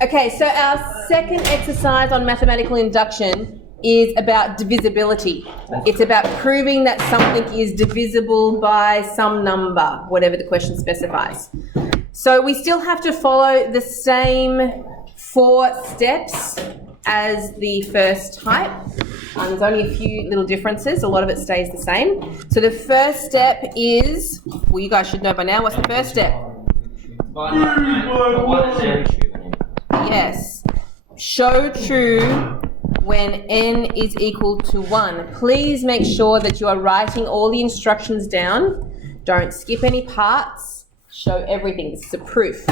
Okay, so our second exercise on mathematical induction is about divisibility. It's about proving that something is divisible by some number, whatever the question specifies. So we still have to follow the same 4 steps as the first type. There's only a few little differences. A lot of it stays the same. So the first step is, well, you guys should know by now, what's the first step? Yes. Show true when n is equal to 1. Please make sure that you are writing all the instructions down. Don't skip any parts. Show everything. This is a proof.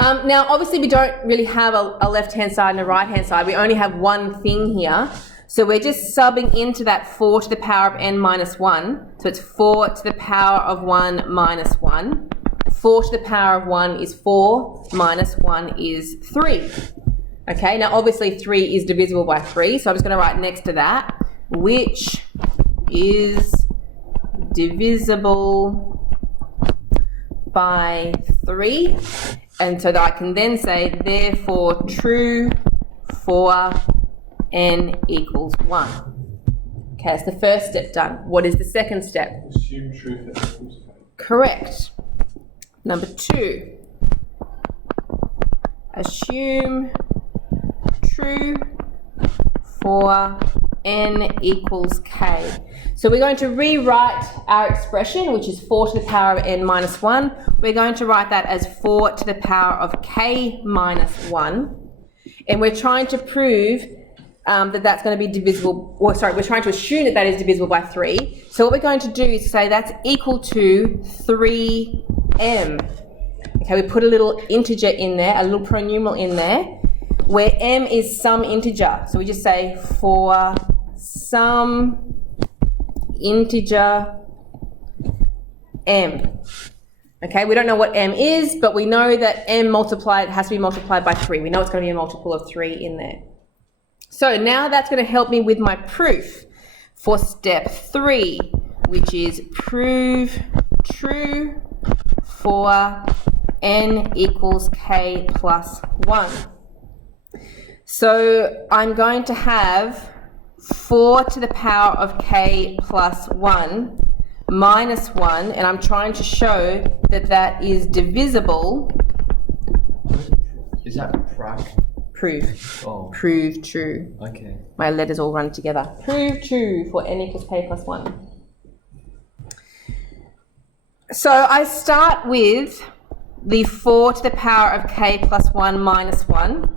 Now, obviously, we don't really have a left-hand side and a right-hand side. We only have one thing here. So we're just subbing into that 4 to the power of n minus 1. So it's 4 to the power of 1 minus 1. 4 to the power of 1 is 4, minus 1 is 3. Okay, now obviously 3 is divisible by 3, so I'm just going to write next to that, which is divisible by 3. And so that I can then say, therefore, true for n equals 1. Okay, that's the first step done. What is the second step? Assume true for n equals k. Correct. Number 2, assume true for n equals k. So we're going to rewrite our expression, which is 4 to the power of n minus 1. We're going to write that as 4 to the power of k minus 1. And we're trying to prove that that's going to be divisible, or sorry, we're trying to assume that that is divisible by 3. So what we're going to do is say that's equal to 3m. Okay, we put a little integer in there, a little pronumeral in there, where m is some integer. So we just say for some integer m. Okay, we don't know what m is, but we know that m multiplied has to be multiplied by 3. We know it's going to be a multiple of 3 in there. So now that's going to help me with my proof for step 3, which is prove true for n equals k plus 1. So I'm going to have 4 to the power of k plus 1 minus 1, and I'm trying to show that that is divisible. Is that proof? Prove. Oh. Prove true. Okay. My letters all run together. Prove true for n equals k plus 1. So I start with the 4 to the power of k plus 1 minus 1,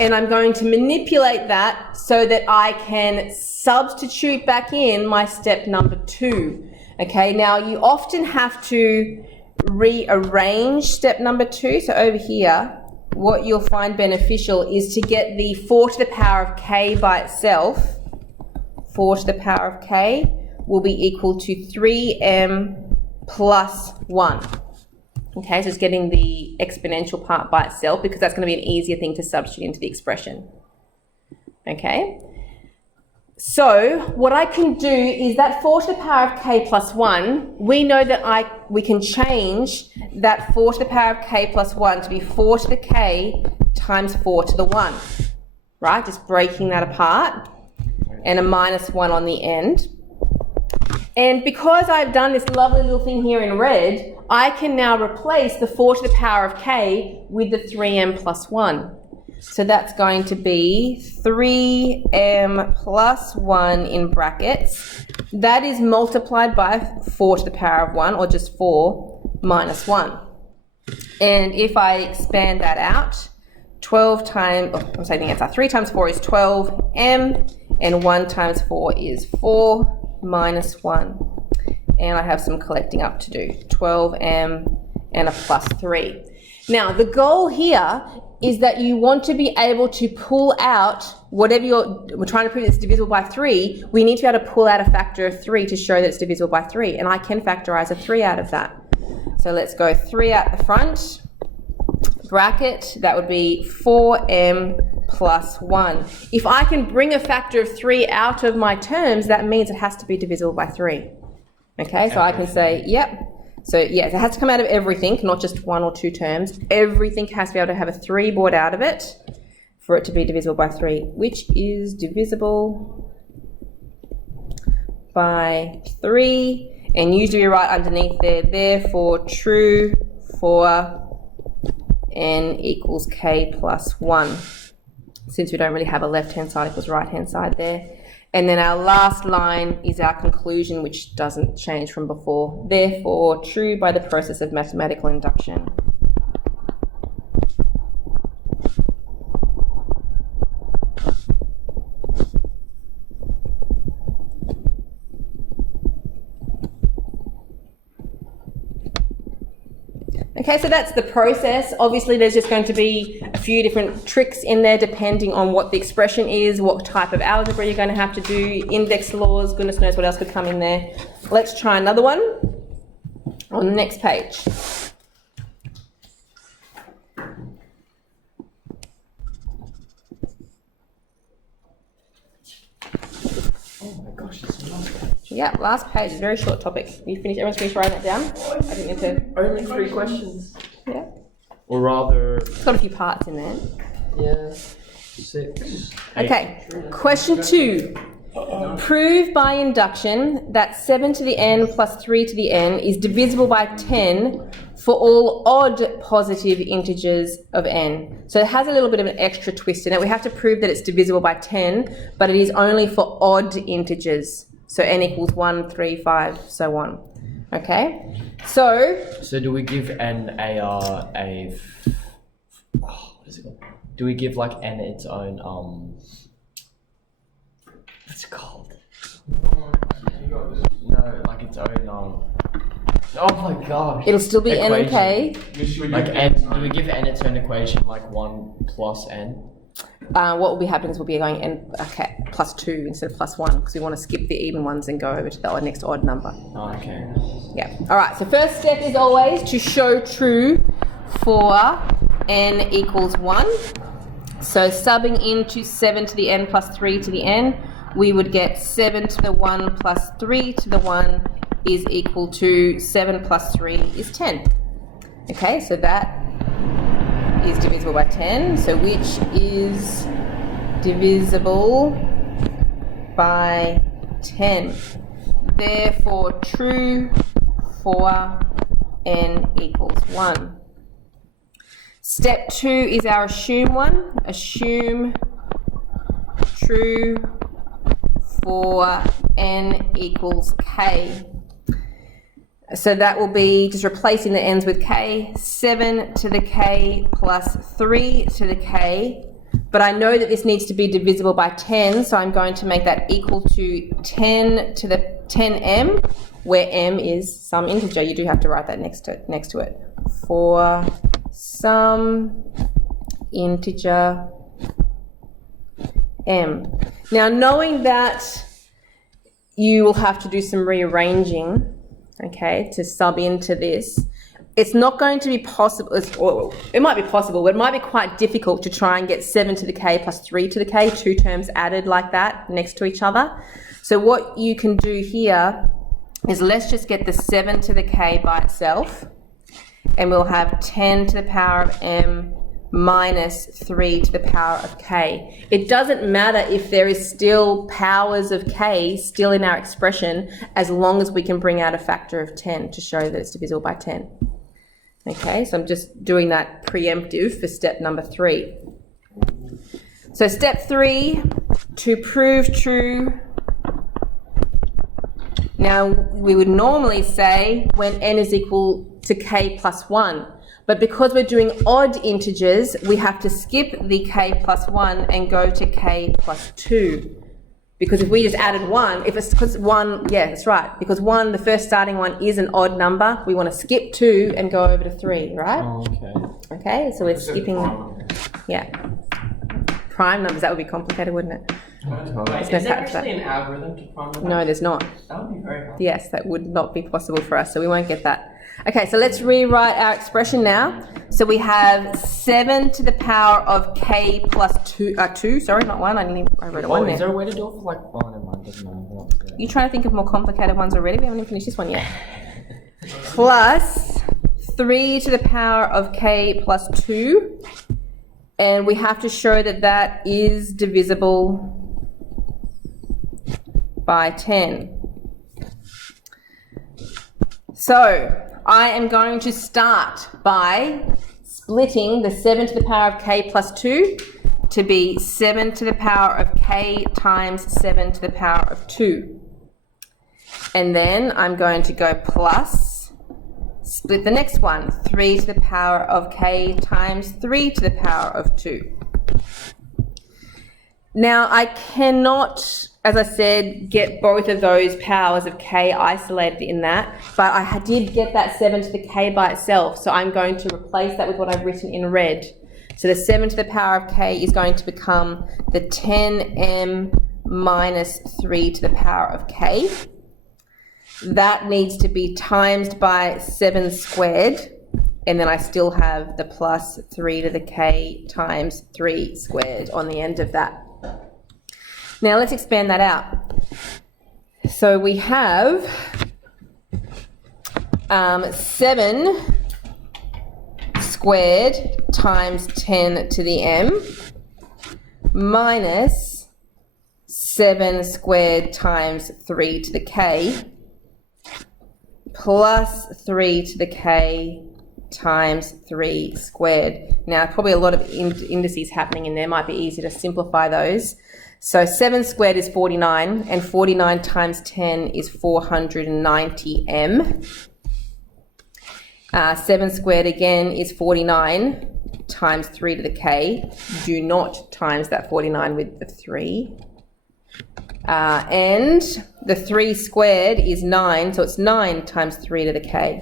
and I'm going to manipulate that so that I can substitute back in my step number 2. Okay, now you often have to rearrange step number 2. So over here, what you'll find beneficial is to get the 4 to the power of k by itself. 4 to the power of k will be equal to 3m plus 1. Okay, so it's getting the exponential part by itself because that's going to be an easier thing to substitute into the expression. Okay, so what I can do is that 4 to the power of k plus 1, we know that we can change that 4 to the power of k plus 1 to be 4 to the k times 4 to the 1, right? Just breaking that apart, and a minus 1 on the end. And because I've done this lovely little thing here in red, I can now replace the 4 to the power of k with the 3m plus 1. So that's going to be 3m plus 1 in brackets. That is multiplied by 4 to the power of 1, or just 4 minus 1. And if I expand that out, 12 times, I'm saying the answer, 3 times 4 is 12m, and 1 times 4 is 4 minus 1. And I have some collecting up to do, 12m and a plus 3. Now, the goal here is that you want to be able to pull out whatever we're trying to prove it's divisible by 3, we need to be able to pull out a factor of 3 to show that it's divisible by 3. And I can factorize a 3 out of that. So let's go 3 out the front, bracket, that would be 4m plus 1. If I can bring a factor of 3 out of my terms, that means it has to be divisible by 3. Okay, so I can say, yep, So yes, it has to come out of everything, not just one or two terms. Everything has to be able to have a 3 brought out of it for it to be divisible by 3, which is divisible by 3. And usually we write underneath there, therefore true for n equals k plus 1, since we don't really have a left-hand side equals right-hand side there. And then our last line is our conclusion, which doesn't change from before. Therefore, true by the process of mathematical induction. Okay, so that's the process. Obviously, there's just going to be a few different tricks in there depending on what the expression is, what type of algebra you're going to have to do, index laws, goodness knows what else could come in there. Let's try another one on the next page. Oh my gosh, it's the last page. Yeah, last page, very short topic. You finished, everyone's finished writing that down? I didn't need to. Only 3 questions. Yeah. Or rather, It's got a few parts in there. yeah, 6. Okay, question 2. Prove by induction that 7 to the n plus 3 to the n is divisible by 10 for all odd positive integers of n. So it has a little bit of an extra twist in it. We have to prove that it's divisible by 10, but it is only for odd integers. So n equals 1, 3, 5, so on. Okay? So So do we give n what is it called? Do we give like n its own what's it called? No, like its own oh my gosh. it'll still be n and k. Like n, do we give n its own equation like 1 plus n? What will be happening is we'll be going n plus 2 instead of plus 1 because we want to skip the even ones and go over to the next odd number. Oh, okay. Yeah. All right. So first step is always to show true for n equals 1. So subbing into 7 to the n plus 3 to the n, we would get 7 to the 1 plus 3 to the 1 is equal to 7 plus 3 is 10. Okay, so that is divisible by 10. So which is divisible by 10. Therefore, true for n equals 1. Step 2 is our assume one. Assume true for n equals k. So that will be just replacing the n's with k, 7 to the k plus 3 to the k. But I know that this needs to be divisible by 10, so I'm going to make that equal to 10 to the 10m, where m is some integer. You do have to write that next to it. For some integer m. Now, knowing that you will have to do some rearranging, okay, to sub into this, it's not going to be possible, or it might be possible, but it might be quite difficult to try and get 7 to the k plus 3 to the k, 2 terms added like that next to each other. So what you can do here is let's just get the 7 to the k by itself, and we'll have 10 to the power of m minus 3 to the power of k. It doesn't matter if there is still powers of k still in our expression, as long as we can bring out a factor of 10 to show that it's divisible by 10. Okay, so I'm just doing that preemptive for step number 3. So step 3, to prove true. Now, we would normally say when n is equal to k plus 1. But because we're doing odd integers, we have to skip the k plus 1 and go to k plus 2. Because if we just added 1, if it's because 1, yeah, that's right. Because 1, the first starting one, is an odd number, we want to skip 2 and go over to 3, right? Oh, okay. Okay, so we're skipping, yeah. Prime numbers, that would be complicated, wouldn't it? Wait, is there actually an algorithm to prime numbers? No, there's not. That would be very hard. Yes, that would not be possible for us, so we won't get that. Okay, so let's rewrite our expression now. So we have 7 to the power of k plus 2, sorry, not 1, I wrote a 1 Is there. there a way to do it for like, oh, never mind, doesn't matter. You trying to think of more complicated ones already? We haven't even finished this one yet. plus 3 to the power of k plus 2. And we have to show that that is divisible by 10. So I am going to start by splitting the 7 to the power of k plus 2 to be 7 to the power of k times 7 to the power of 2. And then I'm going to go plus, split the next one, 3 to the power of k times 3 to the power of 2. Now I cannot, as I said, get both of those powers of k isolated in that, but I did get that 7 to the k by itself, so I'm going to replace that with what I've written in red. So the 7 to the power of k is going to become the 10m minus 3 to the power of k. That needs to be times by 7 squared, and then I still have the plus 3 to the k times 3 squared on the end of that. Now let's expand that out. So we have 7 squared times 10 to the m minus 7 squared times 3 to the k plus 3 to the k times 3 squared. Now probably a lot of indices happening in there, might be easy to simplify those. So 7 squared is 49, and 49 times 10 is 490m. 7 squared again is 49 times 3 to the k. Do not times that 49 with the 3. And the 3 squared is 9, so it's 9 times 3 to the k.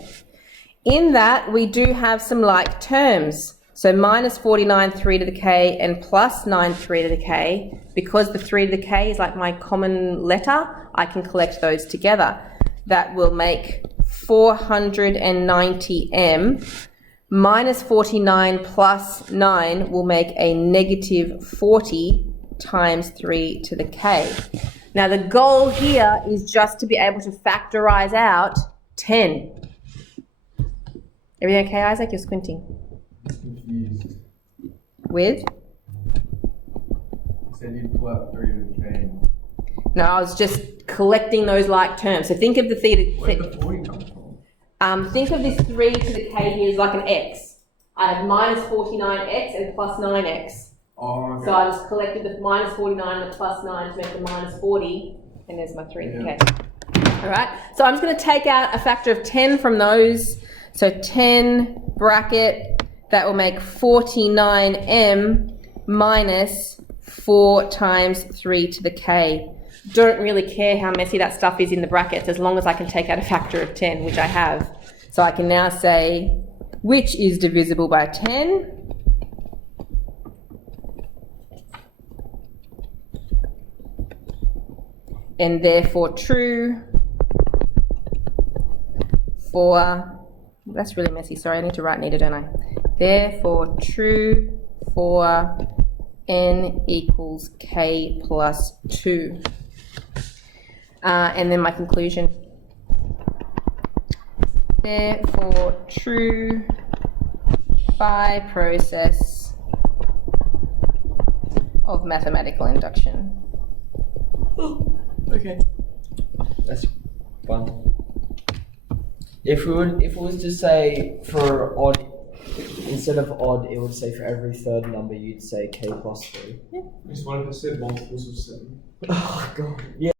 In that, we do have some like terms. So minus 49 3 to the k and plus 9 3 to the k. Because the 3 to the k is like my common letter, I can collect those together. That will make 490m. Minus 49 plus 9 will make a negative 40 times 3 to the k. Now the goal here is just to be able to factorize out 10. Everything okay, Isaac? You're squinting. Confused. With? You said you'd pull out 3 to the k. No, I was just collecting those like terms. So think of the theta. Where'd the 40 come from? Think of this 3 to the k here as like an x. I have minus 49x and plus 9x. Oh, okay. So I just collected the minus 49 and the plus 9 to make the minus 40, and there's my 3 to the k. All right, so I'm just going to take out a factor of 10 from those. So 10 bracket, that will make 49m minus 4 times 3 to the k. Don't really care how messy that stuff is in the brackets as long as I can take out a factor of 10, which I have. So I can now say which is divisible by 10. And therefore true for, that's really messy, sorry, I need to write neater, don't I? Therefore true for n equals k plus 2. And then my conclusion. Therefore true by process of mathematical induction. Okay. That's fun. If it was to say for odd, instead of odd, it would say for every third number you'd say k plus 3. Just what if it said multiples of 7? Oh god. Yeah.